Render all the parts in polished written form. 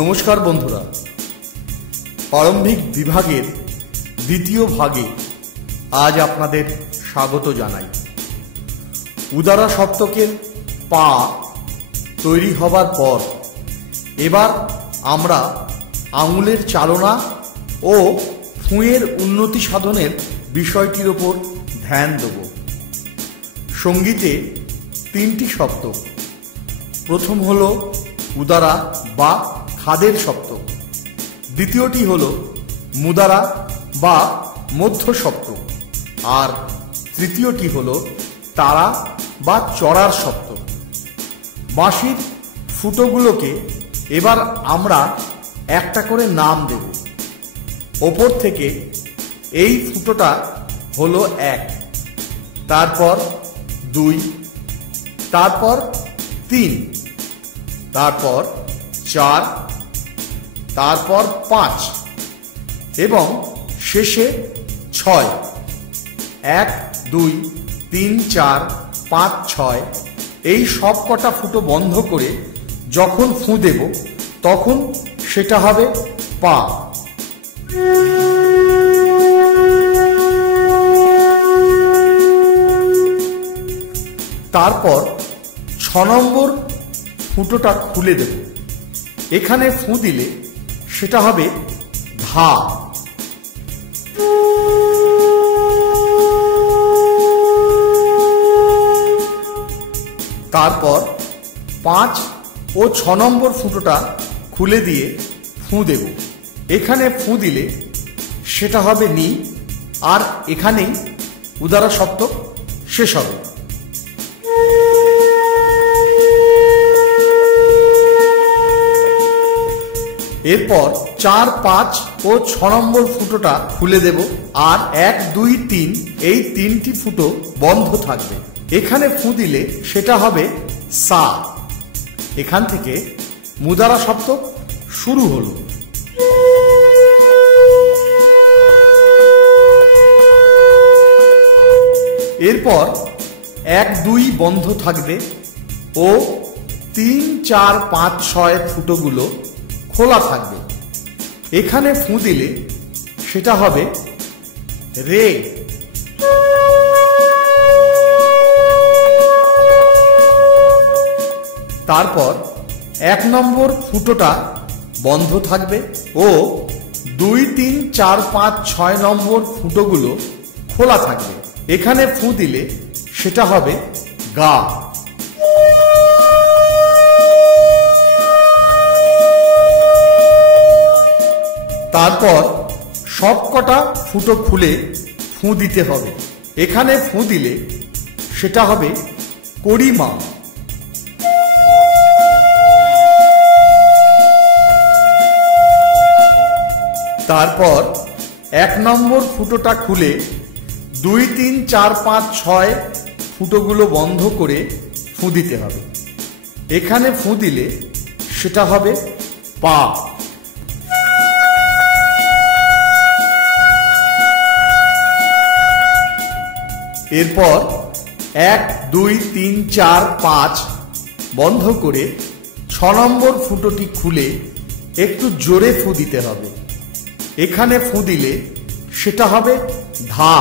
নমস্কার বন্ধুরা, প্রারম্ভিক বিভাগের দ্বিতীয় ভাগে আজ আপনাদের স্বাগত জানাই। উদারা সপ্তকের পা তৈরি হবার পর এবার আমরা আঙুলের চালনা ও ফুঁয়ের উন্নতি সাধনের বিষয়টির ওপর ধ্যান দেব। সঙ্গীতে তিনটি সপ্তক। প্রথম হলো উদারা বা খাদের সপ্তক, দ্বিতীয়টি হলো মুদারা বা মধ্য সপ্তক, আর তৃতীয়টি হলো তারা বা চড়ার সপ্তক। বাঁশির ফুটোগুলোকে এবার আমরা একটা করে নাম দেব। ওপর থেকে এই ফুটোটা হলো 1, তারপর 2, তারপর 3, তারপর 4, তারপর 5 এবং শেষে 6। 1, 2, 3, 4, 5, 6 এই সব কটা ফুটো বন্ধ করে যখন ফুঁ দেব তখন সেটা হবে পা। তারপর 6 নম্বর ফুটোটা খুলে দেব। এখানে ফুঁ দিলে সেটা হবে ধা। তারপর 5 ও 6 নম্বর ফুটোটা খুলে দিয়ে ফুঁ দেব। এখানে ফুঁ দিলে সেটা হবে নি, আর এখানেই উদারা সপ্তক শেষ হবে। এরপর 4, 5 ও 6 নম্বর ফুটোটা খুলে দেব, আর 1, 2, 3 এই 3টি ফুটো বন্ধ থাকবে। এখানে ফুঁ দিলে সেটা হবে সা। এখান থেকে মুদারা সপ্তক শুরু হলো। এরপর 1, 2 বন্ধ থাকবে ও 3, 4, 5, 6 ফুটোগুলো খোলা থাকবে। এখানে ফুঁ দিলে সেটা হবে রে। তারপর 1 নম্বর ফুটোটা বন্ধ থাকবে ও 2, 3, 4, 5, 6 নম্বর ফুটোগুলো খোলা থাকবে। এখানে ফুঁ দিলে সেটা হবে গা। তারপর সব কটা ফুটো খুলে ফুঁ দিতে হবে। এখানে ফুঁ দিলে সেটা হবে করিমা। তারপর 1 নম্বর ফুটোটা খুলে 2, 3, 4, 5, 6 ফুটোগুলো বন্ধ করে ফুঁ দিতে হবে। এখানে ফুঁ দিলে সেটা হবে পা। এরপর 1, 2, 3, 4, 5 বন্ধ করে 6 নম্বর ফুটোটি খুলে একটু জোরে ফুঁ দিতে হবে। এখানে ফুঁ দিলে সেটা হবে ধা।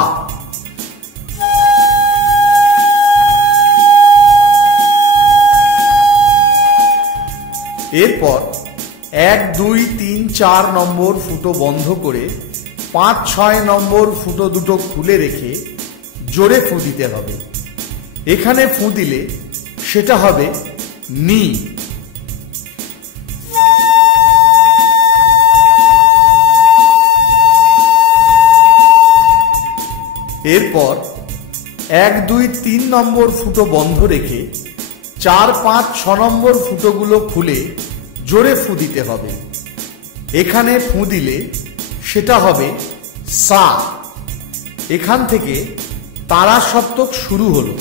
এরপর 1, 2, 3, 4 নম্বর ফুটো বন্ধ করে 5, 6 নম্বর ফুটো দুটো খুলে রেখে জোরে ফুঁ দিতে হবে। এখানে ফুঁ দিলে সেটা হবে নি। এরপর 1, 2, 3 নম্বর ফুটো বন্ধ রেখে 4, 5, 6 নম্বর ফুটোগুলো খুলে জোরে ফুঁ দিতে হবে। এখানে ফুঁ দিলে সেটা হবে সা। এখান থেকে তারা সপ্তক শুরু হলো।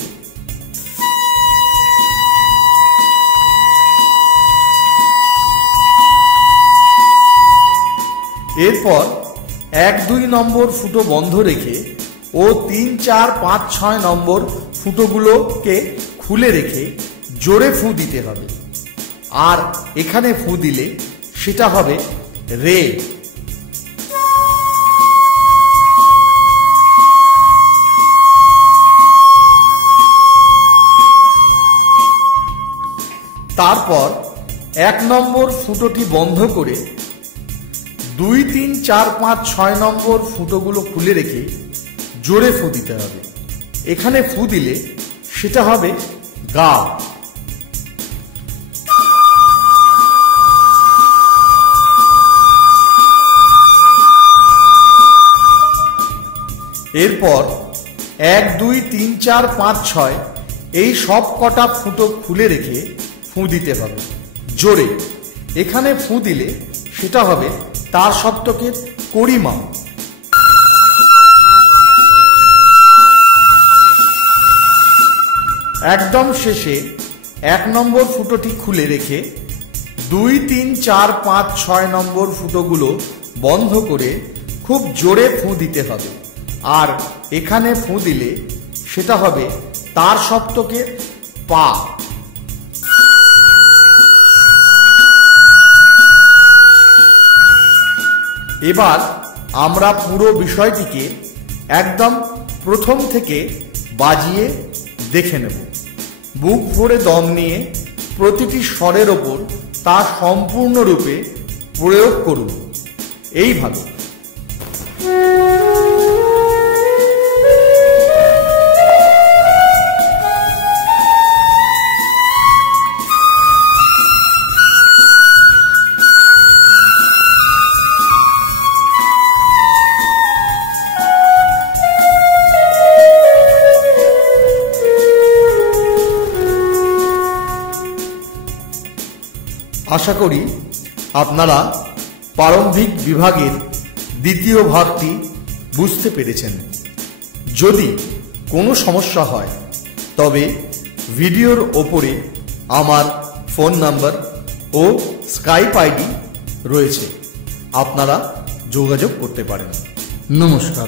এরপর 1, 2 নম্বর ফুটো বন্ধ রেখে ও 3, 4, 5, 6 নম্বর ফুটোগুলোকে খুলে রেখে জোরে ফুঁ দিতে হবে। আর এখানে ফু দিলে সেটা হবে রে। তারপর 1 নম্বর ফুটোটি বন্ধ করে 2, 3, 4, 5, 6 নম্বর ফুটোগুলো খুলে রেখে জোরে ফু দিতে হবে। এখানে ফু দিলে সেটা হবে গা। এরপর 1, 2, 3, 4, 5, 6 এই সব কটা ফুটো খুলে রেখে ফু দিতে হবে জোরে। এখানে ফু দিলে সেটা হবে তার সপ্তকের কড়িমা। একদম শেষে 1 নম্বর ফুটোটি খুলে রেখে 2, 3, 4, 5, 6 নম্বর ফুটোগুলো বন্ধ করে খুব জোরে ফু দিতে হবে। আর এখানে ফু দিলে সেটা হবে তার সপ্তকের পা। এবার আমরা পুরো বিষয়টিকে একদম প্রথম থেকে বাজিয়ে দেখে নেব। বুক ভরে দম নিয়ে প্রতিটি স্বরের ওপর তা সম্পূর্ণরূপে প্রয়োগ করুন এইভাবে। আশা করি আপনারা প্রারম্ভিক বিভাগের দ্বিতীয় ভাগটি বুঝতে পেরেছেন। যদি কোনো সমস্যা হয় তবে ভিডিওর ওপরে আমার ফোন নাম্বার ও স্কাইপ আইডি রয়েছে, আপনারা যোগাযোগ করতে পারেন। নমস্কার।